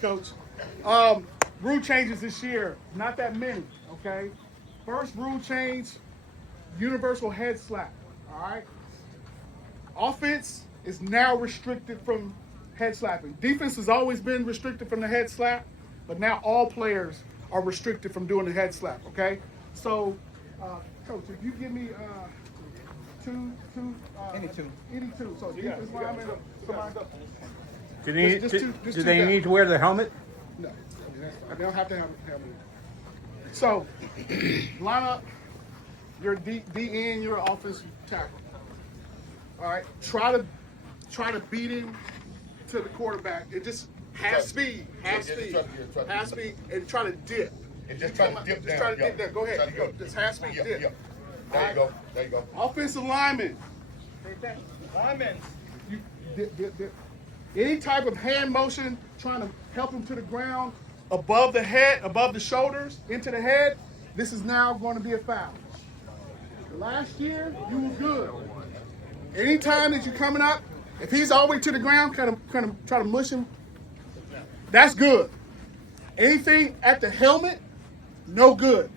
Coach. Rule changes this year, not that many, okay? First rule change, universal head slap, all right? Offense is now restricted from head slapping. Defense has always been restricted from the head slap, but now all players are restricted from doing the head slap, okay? So, Coach, if you give me Any two. So defense lineman, somebody. Do they need to wear the helmet? No, they don't have to have it. So, line up. You're DN, you're an offensive tackle. All right, try to beat him to the quarterback. It just half speed, and try to dip. And just try to dip down. Just try to dip there. Go ahead. Go. Just half speed dip. There you go. There you go. Offensive lineman. You dip. Any type of hand motion, trying to help him to the ground, above the head, above the shoulders, into the head, this is now going to be a foul. Last year, you were good. Anytime that you're coming up, if he's all the way to the ground, kind of try to mush him, that's good. Anything at the helmet, no good.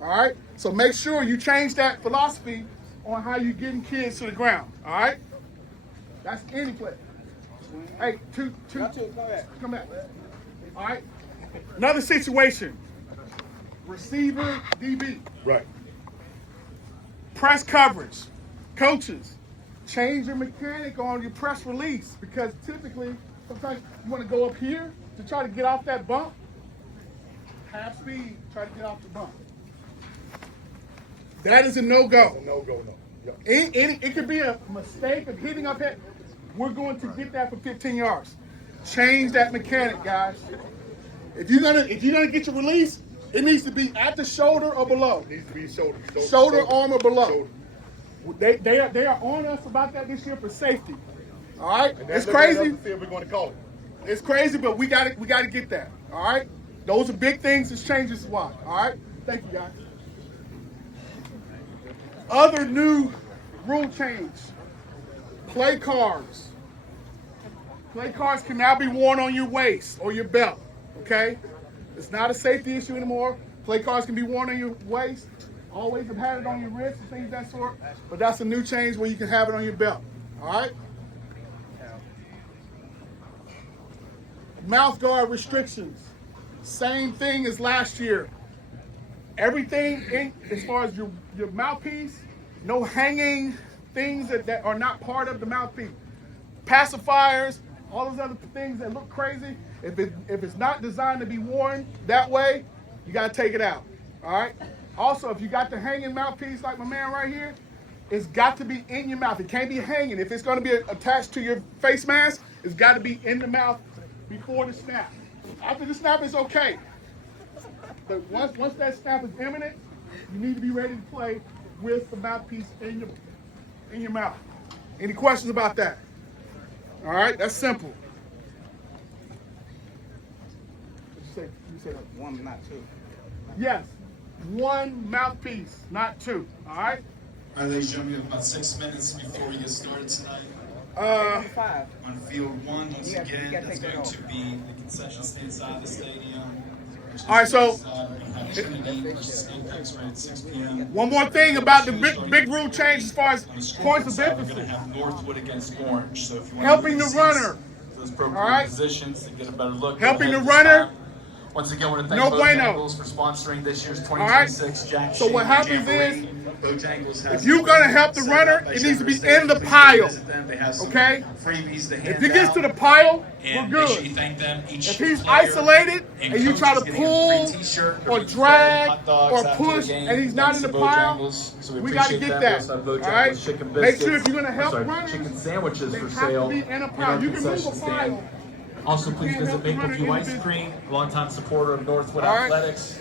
All right? So make sure you change that philosophy on how you're getting kids to the ground. All right? That's any play. Hey, two, come back. All right? Another situation. Receiver, DB. Right. Press coverage. Coaches, change your mechanic on your press release, because typically, sometimes you want to go up here to try to get off that bump. Half speed, try to get off the bump. That is a no-go. No. Yep. It could be a mistake of hitting up head. We're going to get that for 15 yards. Change that mechanic, guys. If you're gonna get your release, it needs to be at the shoulder or below. It needs to be shoulder. Shoulder, arm, or below. Shoulder. They are on us about that this year for safety. All right, it's We're crazy. going to call it. It's crazy, but we got to get that. All right, those are big things. This changes why. All right, thank you, guys. Other new rule change: play cards. Play cards can now be worn on your waist or your belt. Okay, it's not a safety issue anymore. Play cards can be worn on your waist. Always have had it on your wrist and things of that sort. But that's a new change where you can have it on your belt. All right. Mouth guard restrictions. Same thing as last year. Everything as far as your mouthpiece, no hanging things that are not part of the mouthpiece. Pacifiers, all those other things that look crazy. If it's not designed to be worn that way, you got to take it out. All right. Also, if you got the hanging mouthpiece like my man right here, it's got to be in your mouth. It can't be hanging. If it's going to be attached to your face mask, it's got to be in the mouth before the snap. After the snap is okay. But once that snap is imminent, you need to be ready to play with the mouthpiece in your mouth. Any questions about that? All right, that's simple. What you say that? One, not two. Yes, one mouthpiece, not two. All right. All right, ladies and gentlemen, we have about 6 minutes before we get started tonight. Five. On field one, once You gotta that's take it going off. to be the concession stand side of the stadium. All right, so Trinity versus Apex right at 6 p.m. one more thing about the big rule change as far as On the scoreboard points of side, we're going to emphasis. have Northwood against Orange. So if you want Helping to the runner. those appropriate All right. positions to get a better look. Helping go ahead the at this runner. time. Once again, I want to thank No Bo bueno. Jangles for sponsoring this year's right. 2026 Jack So what Shaner happens Jamboree. is, Bo Jangles has if you're gonna help the runner, it needs to be in the pile. Okay? Freebies to if hand he gets out. to the pile, we're And make sure you good. thank them. Each If he's player isolated and you coach try to is getting a pull free t-shirt or free drag hot dogs or after the push game, and he's not thanks in the to Bo pile, Jangles. So we got to appreciate get We that. also have Bo All Jangles right? chicken Make sure biscuits. if you're gonna help Sorry, runners, chicken sandwiches they for have sale to be in a our pile. You can move a concession stand. pile. Also, please can't visit help the Maple runner View Ice individually. Cream, longtime supporter of Northwood All right. Athletics.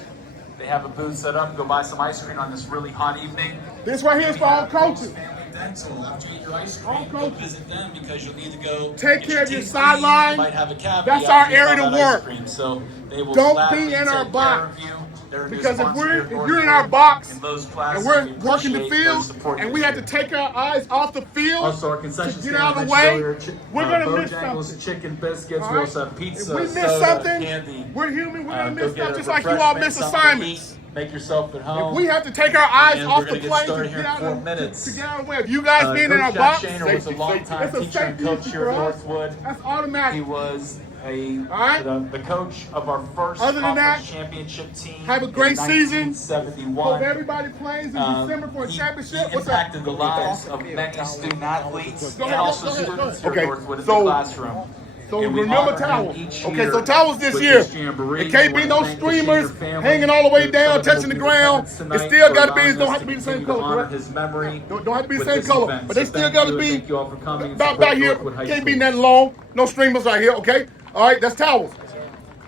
They have a booth set up. Go buy some ice cream on this really hot evening. This right here is for all coaches. Family Dental. After you eat your ice All cream, go coaches. visit them because you'll need to go Take get care of your teeth sideline. cleaned. You might have a cavity That's after our you have area to that ice work. cream. So they will Don't gladly be in our take box. care of you. They're a new Because if sponsor here at you're in our box in Lowe's Plaza, and we're we working the appreciate field their support and this we have to year. take our eyes off the field Also, our to concession get stand out of the I way, mentioned earlier, we're going to miss Bojangles, something. chicken biscuits. All We right? also have pizza, If we miss soda, something, candy. we're human. We're going to Go miss get stuff a just like you all refreshment, miss something to assignments. eat, make yourself at home. If we have to take our eyes And off we're the gonna get plane started to here get in out 4 of minutes. to get out of the way, if you guys being in Coach our Jack box, Shaner was a longtime it's a teacher and safety coach issue here at for us. Northwood. That's automatic. He was right. the coach of our first Other than conference that, championship team. have a great in season. 1971. Hope everybody plays in December for a He championship. What's up? impacted the lives of many student athletes Go and ahead, also go ahead, go students ahead. here at Okay, Northwood in so- the classroom. So And we remember honor him towels. each Okay, year so towels this with year. this jamboree. It can't We be wanna no thank the streamers Shaner family hanging all the way for down, some of touching the his ground. attendance It tonight still for got to be, allowing don't us have to be the same continue to color, honor correct? his memory Don't have to be the with same this color, event. but they So still thank got to you, and be thank you all for coming and about supporting here. Northwood High Can't be School. nothing long. No streamers right here, okay? All right, that's towels.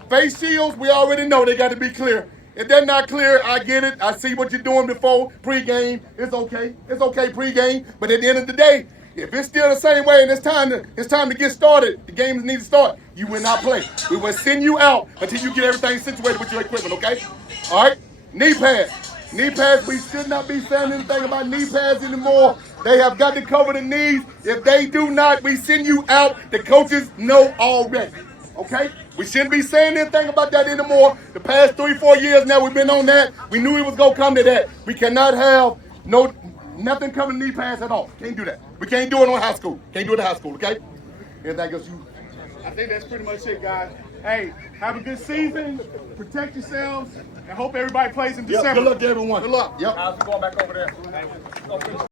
Face shields, we already know they got to be clear. If they're not clear, I get it. I see what you're doing before pregame. It's okay. It's okay pregame. But at the end of the day, if it's still the same way and it's time to get started, the games need to start. You will not play. We will send you out until you get everything situated with your equipment, okay? All right? Knee pads. Knee pads, we should not be saying anything about knee pads anymore. They have got to cover the knees. If they do not, we send you out. The coaches know already. Okay? We shouldn't be saying anything about that anymore. The past 3-4 years now we've been on that. We knew it was gonna come to that. We cannot have nothing coming knee pads at all. Can't do that. We can't do it on high school. Can't do it at high school, okay? Anything else you? I think that's pretty much it, guys. Hey, have a good season. Protect yourselves. And hope everybody plays in December. Good luck to everyone. Good luck. Yep. How's it going back over there?